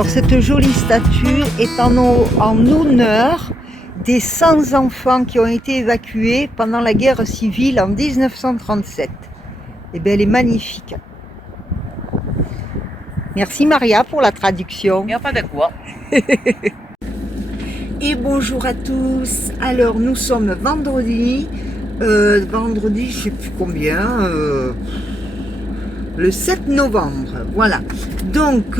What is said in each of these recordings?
Alors cette jolie statue est en honneur des 100 enfants qui ont été évacués pendant la guerre civile en 1937. Et bien elle est magnifique. Merci Maria pour la traduction. Il n'y a pas de quoi. Et bonjour à tous. Alors nous sommes vendredi, je sais plus combien, le 7 novembre, voilà. Donc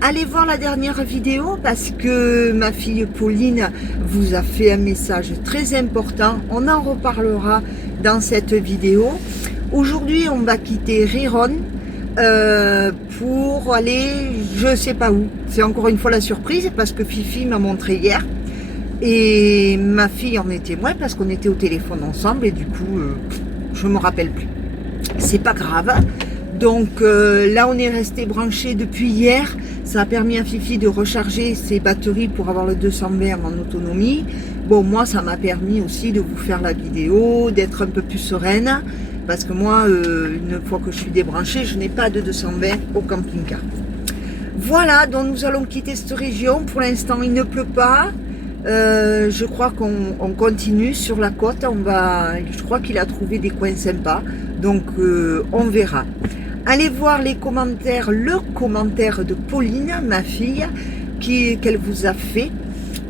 allez voir la dernière vidéo parce que ma fille Pauline vous a fait un message très important. On en reparlera dans cette vidéo. Aujourd'hui on va quitter Riron pour aller je sais pas où. C'est encore une fois la surprise parce que Fifi m'a montré hier. Et ma fille en est témoin parce qu'on était au téléphone ensemble et du coup, je me rappelle plus. C'est pas grave. Donc là, on est resté branché depuis hier. Ça a permis à Fifi de recharger ses batteries pour avoir le 220 en autonomie. Bon, moi, ça m'a permis aussi de vous faire la vidéo, d'être un peu plus sereine. Parce que moi, une fois que je suis débranchée, je n'ai pas de 220 au camping-car. Voilà, donc nous allons quitter cette région. Pour l'instant, il ne pleut pas. Je crois qu'on continue sur la côte. Je crois qu'il a trouvé des coins sympas. Donc on verra. Allez voir les commentaires, le commentaire de Pauline, ma fille, qu'elle vous a fait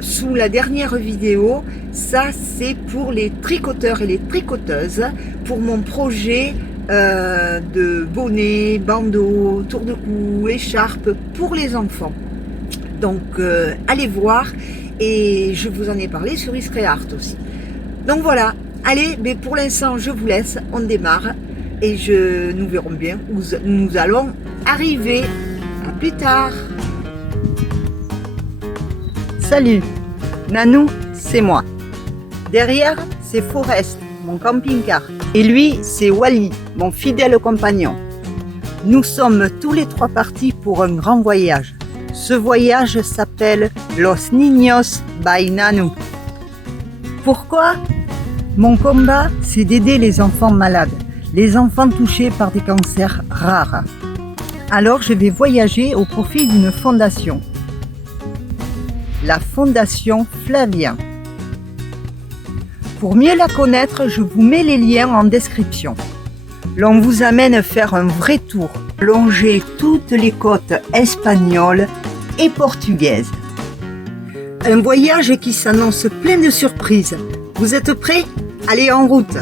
sous la dernière vidéo. Ça c'est pour les tricoteurs et les tricoteuses, pour mon projet de bonnets, bandeaux, tour de cou, écharpe pour les enfants. Donc allez voir. Et je vous en ai parlé sur Iscreart aussi. Donc voilà, allez, mais pour l'instant je vous laisse, on démarre et nous verrons bien où nous allons arriver. À plus tard. Salut, Nanou, c'est moi. Derrière, c'est Forest, mon camping-car. Et lui, c'est Wally, mon fidèle compagnon. Nous sommes tous les trois partis pour un grand voyage. Ce voyage s'appelle Los Niños by Nanu. Pourquoi? Mon combat, c'est d'aider les enfants malades, les enfants touchés par des cancers rares. Alors je vais voyager au profit d'une fondation. La Fondation Flavien. Pour mieux la connaître, je vous mets les liens en description. L'on vous amène faire un vrai tour, longer toutes les côtes espagnoles et portugaises. Un voyage qui s'annonce plein de surprises. Vous êtes prêts? Allez en route!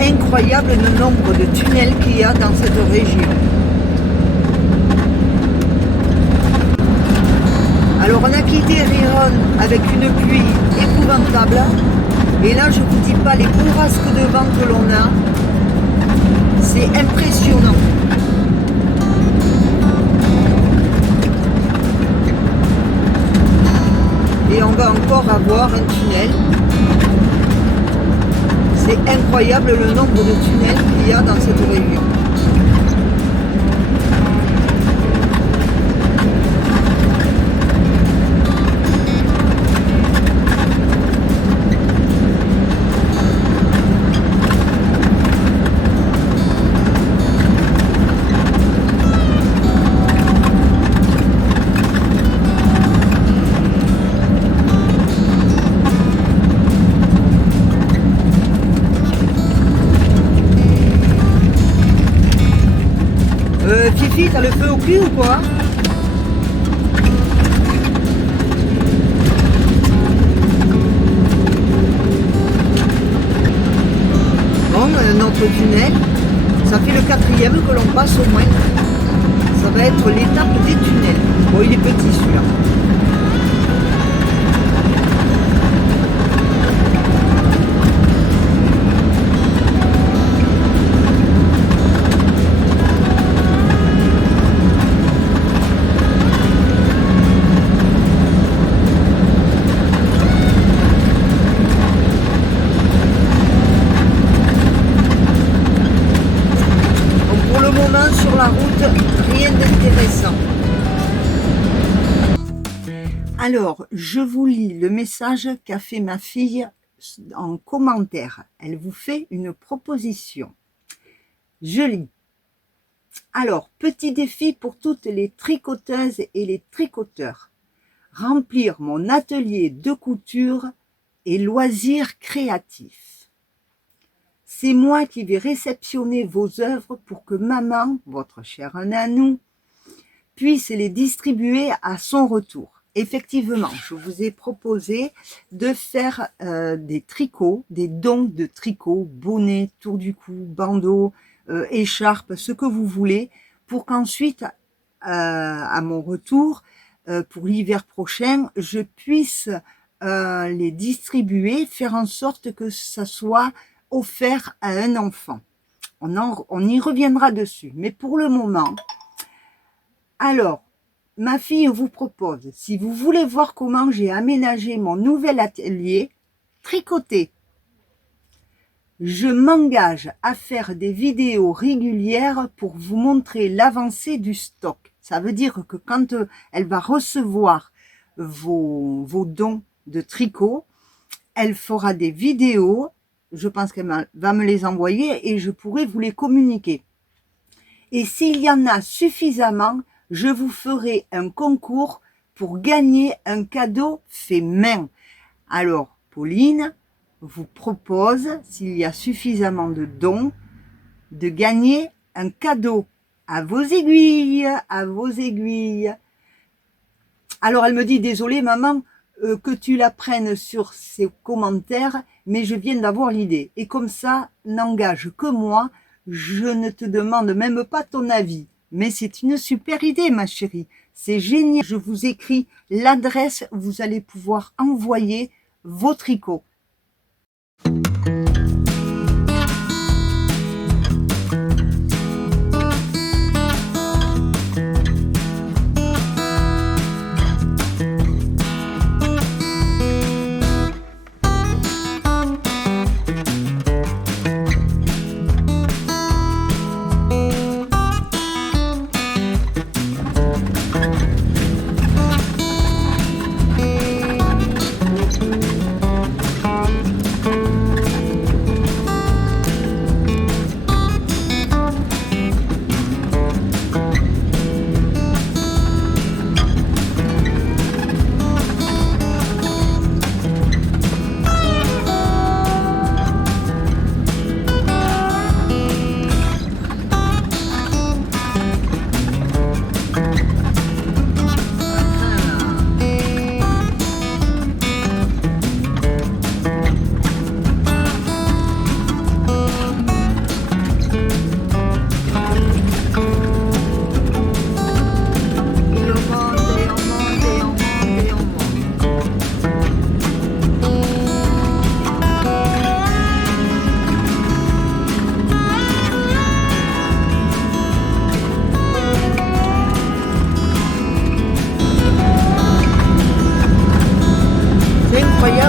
Incroyable le nombre de tunnels qu'il y a dans cette région. Alors on a quitté Riron avec une pluie épouvantable et là je vous dis pas les bourrasques de vent que l'on a, c'est impressionnant. Et on va encore avoir un tunnel. C'est incroyable le nombre de tunnels qu'il y a dans cette région. Fifi, t'as le feu au cul ou quoi? Bon, notre tunnel, ça fait le 4e que l'on passe au moins. Ça va être l'étape des tunnels. Bon, il est petit celui-là. Alors, je vous lis le message qu'a fait ma fille en commentaire. Elle vous fait une proposition. Je lis. Alors, petit défi pour toutes les tricoteuses et les tricoteurs. Remplir mon atelier de couture et loisirs créatifs. C'est moi qui vais réceptionner vos œuvres pour que maman, votre chère nanou, puisse les distribuer à son retour. Effectivement, je vous ai proposé de faire des tricots, des dons de tricots, bonnets, tour du cou, bandeaux, écharpes, ce que vous voulez, pour qu'ensuite, à mon retour, pour l'hiver prochain, je puisse les distribuer, faire en sorte que ça soit offert à un enfant. On y reviendra dessus, mais pour le moment, alors, ma fille vous propose, si vous voulez voir comment j'ai aménagé mon nouvel atelier, tricoter. Je m'engage à faire des vidéos régulières pour vous montrer l'avancée du stock. Ça veut dire que quand elle va recevoir vos dons de tricot, elle fera des vidéos, je pense qu'elle va me les envoyer et je pourrai vous les communiquer. Et s'il y en a suffisamment, je vous ferai un concours pour gagner un cadeau fait main. Alors, Pauline vous propose, s'il y a suffisamment de dons, de gagner un cadeau à vos aiguilles, à vos aiguilles. Alors, elle me dit, désolée maman, que tu la prennes sur ses commentaires, mais je viens d'avoir l'idée. Et comme ça, n'engage que moi, je ne te demande même pas ton avis. Mais c'est une super idée, ma chérie. C'est génial. Je vous écris l'adresse où vous allez pouvoir envoyer vos tricots.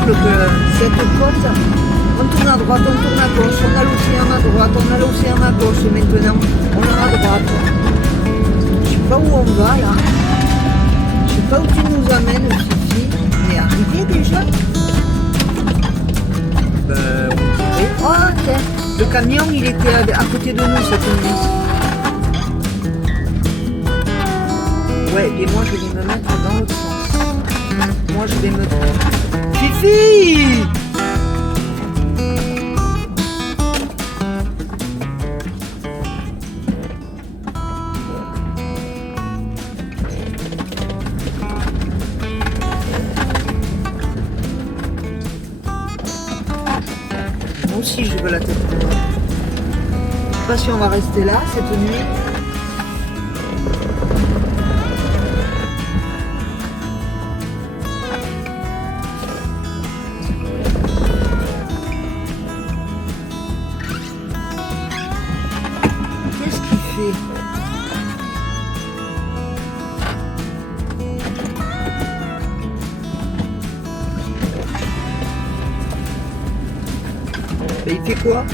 Que cette côte, on tourne à droite, on tourne à gauche, on a l'océan à droite, on a l'océan à gauche, et maintenant on est à droite. Je sais pas où on va là, je sais pas où tu nous amènes, Fifi. On est arrivé déjà. On dirait. Oh tiens, le camion il était à côté de nous cette nuit. Ouais, et moi je vais me mettre dans l'autre sens. Moi je vais me... Fifi! Moi aussi je veux la tête. Je sais pas si on va rester là cette nuit. Et il fait quoi?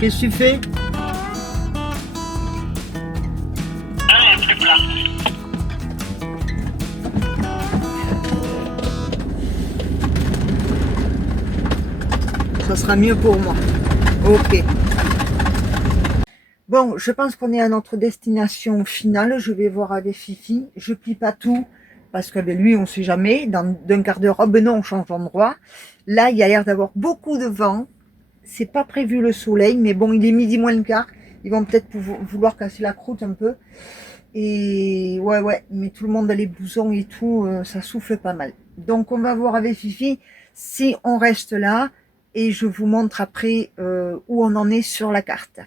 Qu'est-ce que tu fais? sera mieux pour moi. Ok. Bon, je pense qu'on est à notre destination finale. Je vais voir avec Fifi. Je plie pas tout parce que lui, on sait jamais. D'un garde-robe, non, on change d'endroit. Là, il y a l'air d'avoir beaucoup de vent. C'est pas prévu le soleil, mais bon, il est midi moins le quart. Ils vont peut-être vouloir casser la croûte un peu. Et ouais, mais tout le monde a les blousons et tout, ça souffle pas mal. Donc, on va voir avec Fifi si on reste là. Et je vous montre après où on en est sur la carte.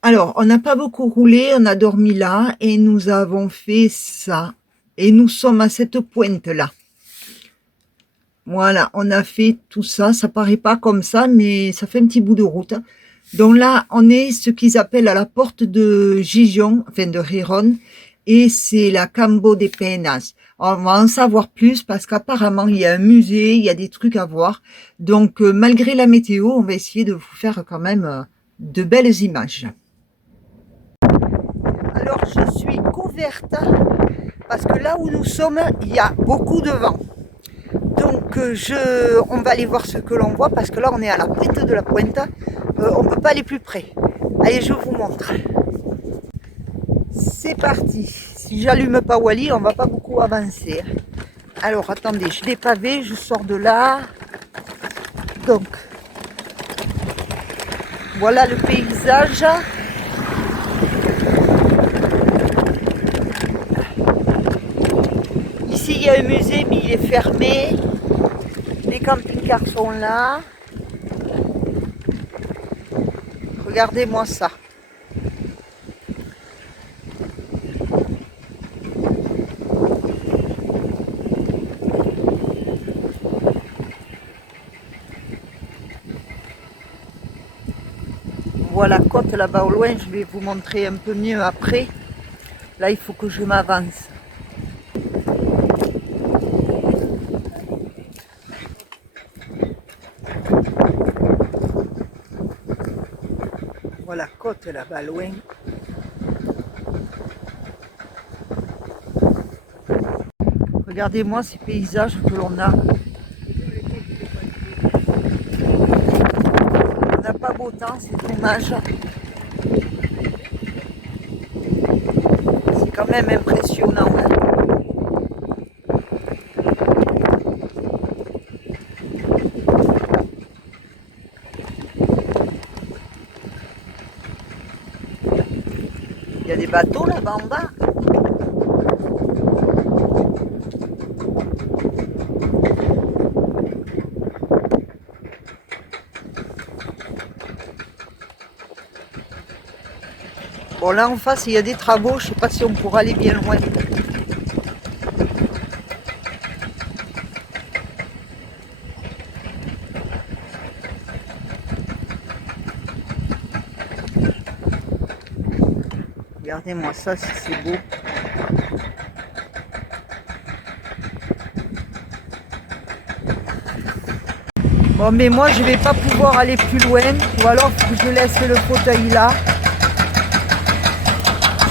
Alors, on n'a pas beaucoup roulé, on a dormi là et nous avons fait ça. Et nous sommes à cette pointe-là. Voilà, on a fait tout ça. Ça paraît pas comme ça, mais ça fait un petit bout de route. Donc là, on est ce qu'ils appellent à la porte de Gijón, enfin de Gijón, et c'est la Campo de Penas. On va en savoir plus parce qu'apparemment, il y a un musée, il y a des trucs à voir. Donc, malgré la météo, on va essayer de vous faire quand même de belles images. Alors, je suis couverte parce que là où nous sommes, il y a beaucoup de vent. Donc, on va aller voir ce que l'on voit parce que là, on est à la pointe de la pointe. On ne peut pas aller plus près. Allez, je vous montre. C'est parti. Si j'allume pas Wally, on va pas beaucoup avancer. Alors, attendez, je vais paver, je sors de là. Donc, voilà le paysage. Ici, il y a un musée, mais il est fermé. Les camping-cars sont là. Regardez-moi ça. Voilà la côte là-bas au loin, je vais vous montrer un peu mieux après. Là, il faut que je m'avance. Voilà la côte là-bas loin. Regardez-moi ces paysages que l'on a. On n'a pas beau temps, c'est dommage. C'est quand même impressionnant. Hein. Il y a des bateaux là-bas en bas. Bon, là en face, il y a des travaux. Je ne sais pas si on pourra aller bien loin. Regardez-moi ça, si c'est beau. Bon, mais moi, je vais pas pouvoir aller plus loin. Ou alors, faut que je laisse le fauteuil là.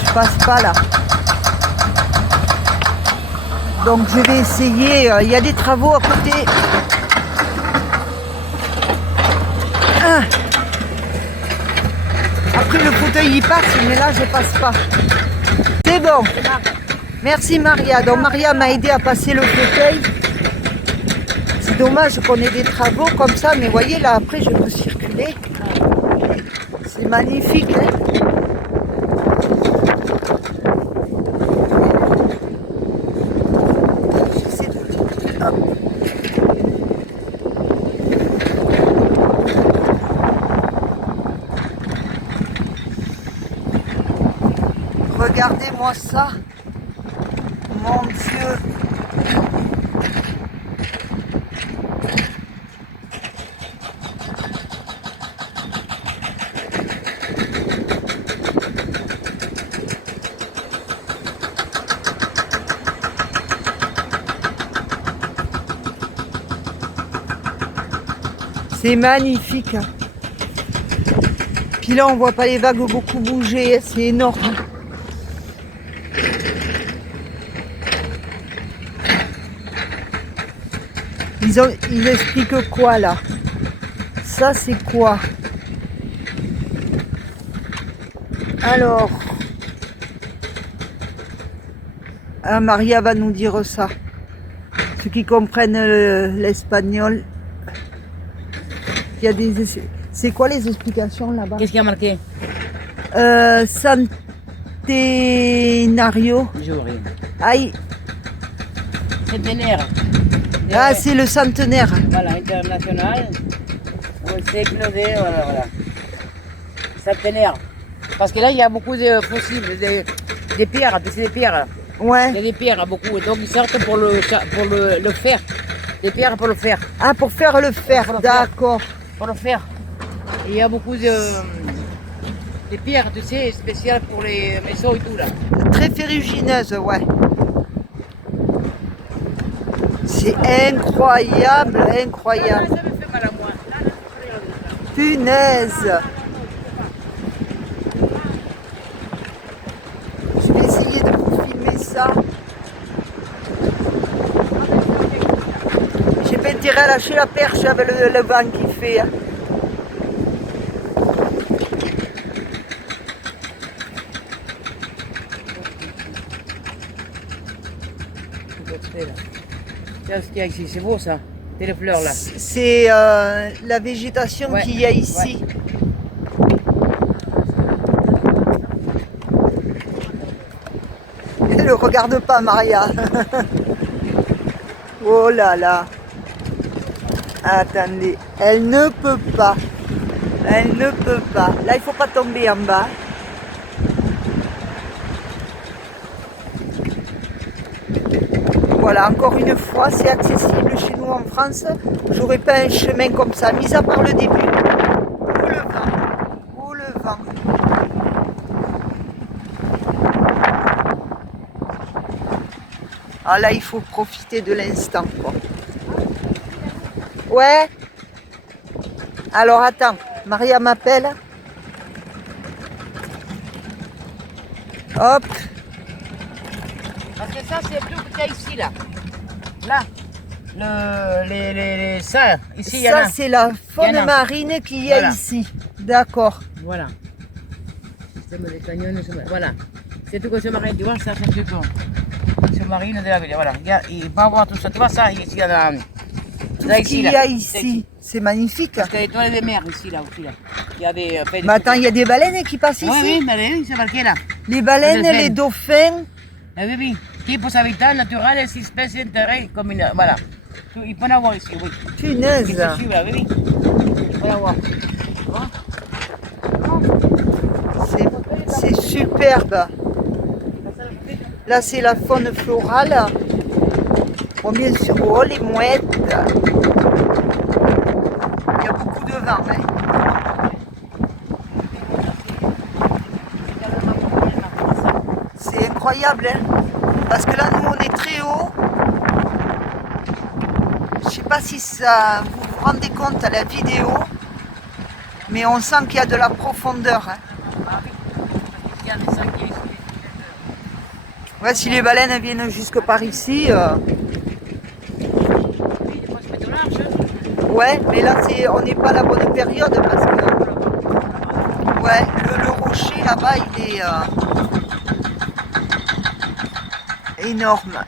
Je passe pas là. Donc, je vais essayer. Il y a des travaux à côté. Ah. Après, le fauteuil, il passe, mais là, je passe pas. C'est bon. Merci, Maria. Donc, Maria m'a aidé à passer le fauteuil. C'est dommage qu'on ait des travaux comme ça, mais voyez, là, après, je peux circuler. C'est magnifique, hein? Regardez-moi ça. Mon Dieu. C'est magnifique. Puis là, on voit pas les vagues beaucoup bouger. C'est énorme. Ils expliquent quoi là? ça c'est quoi? Alors, ah, Maria va nous dire ça. Ceux qui comprennent l'espagnol. Il y a des... C'est quoi les explications là-bas? Qu'est-ce qu'il y a marqué? Centenario. Je vois rien. Aïe. Centenaire. Ah, c'est le centenaire. Voilà, international. Au siècle de... Voilà, voilà. Centenaire. Parce que là, il y a beaucoup de fossiles, des pierres, tu sais, des pierres. Ouais. Il y a des pierres, beaucoup. Donc, ils sortent pour le fer. Des pierres pour le fer. Ah, pour faire le fer, d'accord. Pour le fer. Et il y a beaucoup de pierres, tu sais, spéciales pour les maisons et tout, là. Très ferrugineuse, ouais. C'est incroyable, incroyable. Ça me fait mal à moi. Punaise. Je vais essayer de vous filmer ça. J'ai pas intérêt à lâcher la perche avec le vent qui fait. Tiens, ce qu'il y a ici, c'est beau ça. C'est les fleurs là. C'est la végétation Ouais, qu'il y a ici. Ouais. Ne regarde pas, Maria. Oh là là. Attendez, elle ne peut pas. Elle ne peut pas. Là, il faut pas tomber en bas. Voilà, encore une fois, c'est accessible chez nous en France. J'aurais pas un chemin comme ça, mis à part le début. Ou le vent. Ou le vent. Ah là, il faut profiter de l'instant, quoi. Ouais. Alors attends, Maria m'appelle. Hop. Parce que ça, c'est tout qu'il y a ici là. Là. Ça, ici, il y en a. Ça, c'est la Il y faune en a. marine qu'il y a Voilà. ici. D'accord. Voilà. Système des canyons, voilà. C'est tout que ce marine, tu vois, ça, c'est tout. Ce marine de la ville, voilà. Il va voir tout ça. Tu vois ça, ici, il y en a. Tout Là, ce ici, qu'il y là. a ici, c'est magnifique. Parce qu'il y a des toilettes de mer ici, là aussi. Là. Il y a des. Mais attends, il y a des baleines qui passent ici. Oui, oui, mais oui, c'est marqué là. Les baleines, Des les dauphins. Ah oui, oui. Tipos habitats naturels, espèces d'intérêt commun. Voilà. Il peut en avoir ici, oui. Punaise. C'est sûr, là, oui, oui. Il peut en avoir. C'est superbe. Là, c'est la faune florale. Bon, bien sûr, oh, les mouettes. Il y a beaucoup de vent. Hein. C'est incroyable. Hein. Parce que là, nous, on est très haut. Je sais pas si ça vous vous rendez compte à la vidéo. Mais on sent qu'il y a de la profondeur. Hein. Ouais, si les baleines viennent jusque par ici. Ouais, mais là, on n'est pas à la bonne période parce que. Ouais, le rocher là-bas, il est énorme.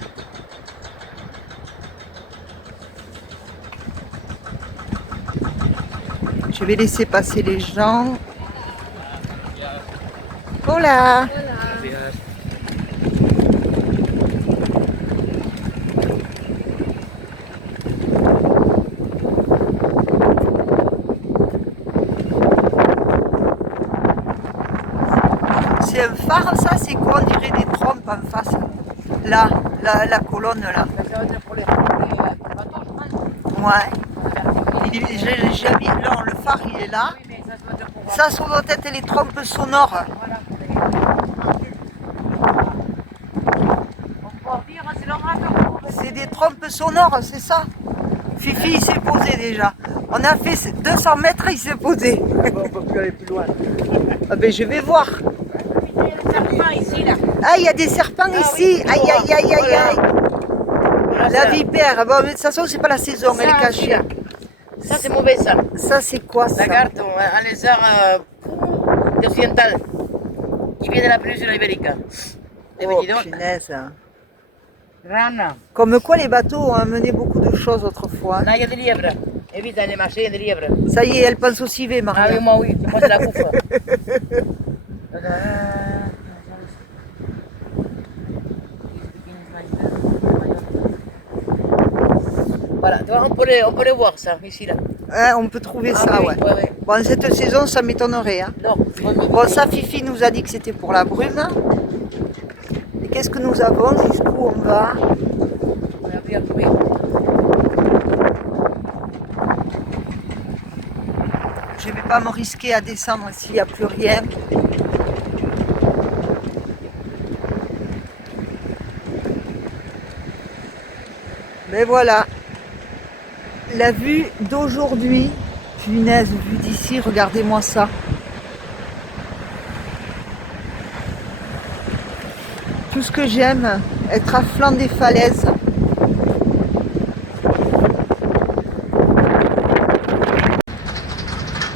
Je vais laisser passer les gens. Hola. C'est un phare, ça, c'est quoi? On dirait des trompes en face. Là, la colonne là. Ouais. J'ai jamais. Non, le phare il est là. Ça, ça doit être les trompes sonores. C'est des trompes sonores, c'est ça? Fifi, il s'est posé déjà. On a fait 200 mètres, il s'est posé. On peut plus aller plus loin. Ah ben, je vais voir. Ici, là. Ah, il y a des serpents ici. oui. Aïe, aïe, aïe, aïe, aïe. Voilà, La ça. vipère. Bon, mais de toute façon, c'est pas la saison, elle est Ça, cachée. là. Ça, c'est mauvais, ça. Ça, c'est quoi ça? Lagarto, un lézard occidental qui vient de la péninsule ibérique. Et Oh, dis donc, punaise. rana. Comme quoi, les bateaux ont amené beaucoup de choses autrefois. Là, il y a des lièvres. Évite d'aller marcher, il y a des lièvres. Ça y est, elle pense au civet, Maria. Ah oui, moi, oui. Moi, c'est la bouffe. Voilà, tu vois, on peut les voir, ça, ici, là. Hein, on peut trouver Ah ça, oui, ouais. ouais, ouais. Bon, cette saison, ça m'étonnerait. Hein. Non, Bon, ça, Fifi nous a dit que c'était pour la brume. Et qu'est-ce que nous avons? Jusqu'où on va? on a bien trouvé. Je ne vais pas me risquer à descendre s'il n'y a plus rien. Mais voilà, la vue d'aujourd'hui, punaise, vue d'ici, regardez-moi ça. Tout ce que j'aime, être à flanc des falaises.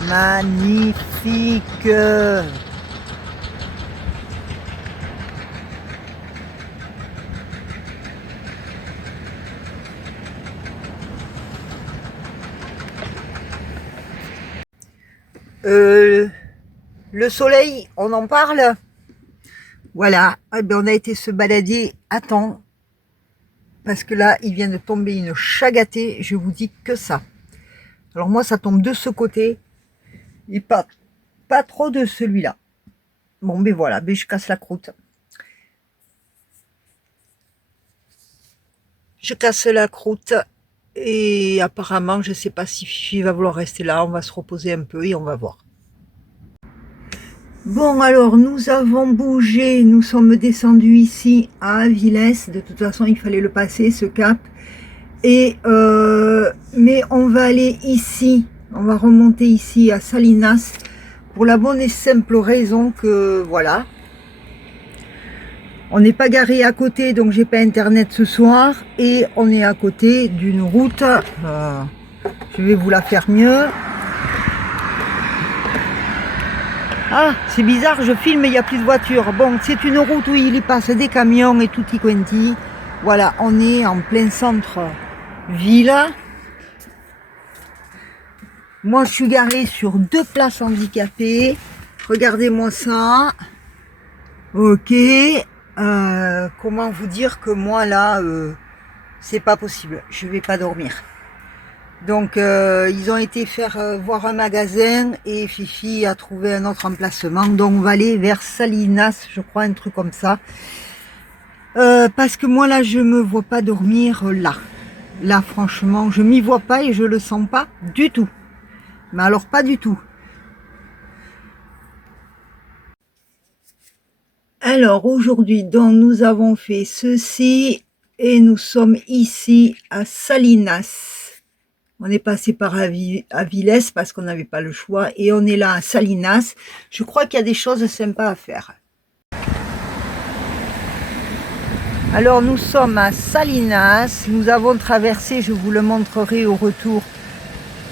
Magnifique. Le soleil, on en parle? Voilà, eh ben, on a été se balader à temps. Parce que là, il vient de tomber une chagatée, je vous dis que ça. Alors moi, ça tombe de ce côté. Et pas trop de celui-là. Bon, ben voilà, ben je casse la croûte. Je casse la croûte. Et apparemment, je sais pas si Fifi va vouloir rester là. On va se reposer un peu et on va voir. Bon, alors, nous avons bougé. Nous sommes descendus ici à Avilés. De toute façon, il fallait le passer, ce cap. Et mais on va aller ici. On va remonter ici à Salinas. Pour la bonne et simple raison que, voilà. On n'est pas garé à côté, donc j'ai pas internet ce soir. Et on est à côté d'une route. Je vais vous la faire mieux. Ah, c'est bizarre, je filme mais il n'y a plus de voitures. Bon, c'est une route où il y passe des camions et tutti quanti. Voilà, on est en plein centre-ville. Moi, je suis garée sur 2 places handicapées. Regardez-moi ça. Ok. Comment vous dire que moi, là, c'est pas possible. Je vais pas dormir. Donc, ils ont été faire voir un magasin et Fifi a trouvé un autre emplacement. Donc, on va aller vers Salinas, je crois, un truc comme ça. Parce que moi, là, je me vois pas dormir là. Là, franchement, je m'y vois pas et je le sens pas du tout. Mais alors, pas du tout. Alors, aujourd'hui, donc, nous avons fait ceci et nous sommes ici à Salinas. On est passé par Avilés parce qu'on n'avait pas le choix et on est là à Salinas. Je crois qu'il y a des choses sympas à faire. Alors nous sommes à Salinas. Nous avons traversé, je vous le montrerai au retour,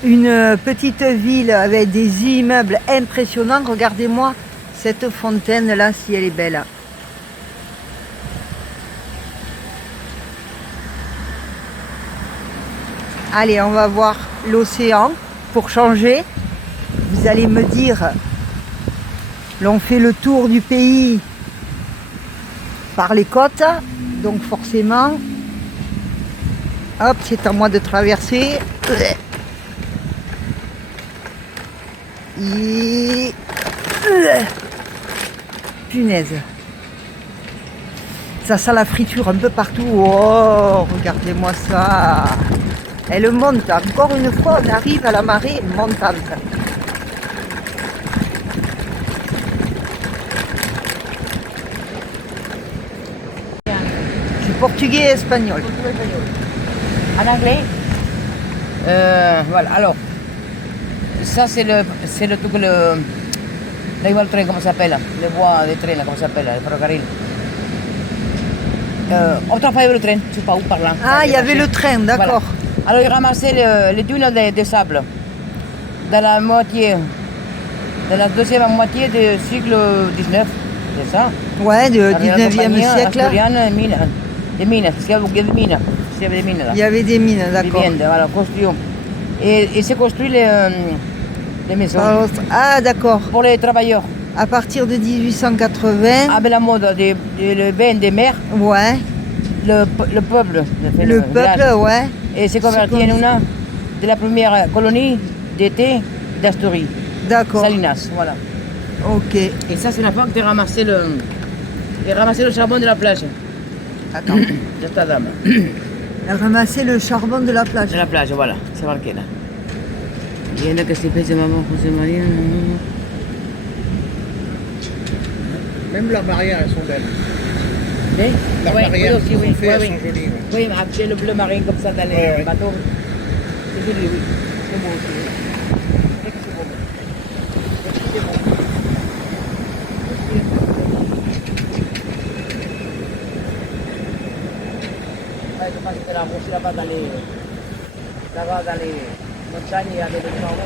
une petite ville avec des immeubles impressionnants. Regardez-moi cette fontaine là, si elle est belle. Allez, on va voir l'océan pour changer. Vous allez me dire, l'on fait le tour du pays par les côtes, donc forcément, hop, c'est à moi de traverser. Et... punaise. Ça sent la friture un peu partout. Oh, regardez-moi ça. Elle monte. Encore une fois, on arrive à la marée montante. C'est portugais et espagnol. En anglais, voilà, alors, ça c'est le truc, là il va le train, comment ça s'appelle, les voies de train, là, comment ça s'appelle, le ferrocarril. On travaille le train, je sais pas où par là. Ah, il y avait le train, d'accord. Voilà. Alors, ils ramassaient les dunes de sable dans la moitié, dans la deuxième moitié du siècle XIX, c'est ça? Ouais, du 19e siècle. Asturiane, mines, des mines, parce qu'il y avait des mines. Il y avait des mines là. Il y avait des mines, Des d'accord. viandes, voilà, construits. Et c'est construit les maisons Ah, d'accord. pour les travailleurs. À partir de 1880, Avec la mode le bain des mers, ouais. le peuple, Le peuple, village, ouais. et s'est converti en une de la première colonie d'été d'Asturie, D'accord. Salinas, voilà. Ok. Et ça, c'est la fois que tu as ramassé le charbon de la plage. Attends. De ta dame. Ramasser le charbon de la plage. De la plage, voilà, c'est marqué là. Il y en a qui se pèsent maman, José María. Même la barrière, elles sont belles. Oui, La oui, barrière oui, aussi, qu'ils oui, ont fait, oui, elles oui. sont jolies. Ouais. Oui, mais après le bleu marin comme ça dans les Ouais, ouais. bateaux. C'est joli, oui. C'est beau aussi. Oui. C'est que c'est beau. C'est beau. Ouais, je pense que la route là-bas dans les montagnes, il y a des charbons.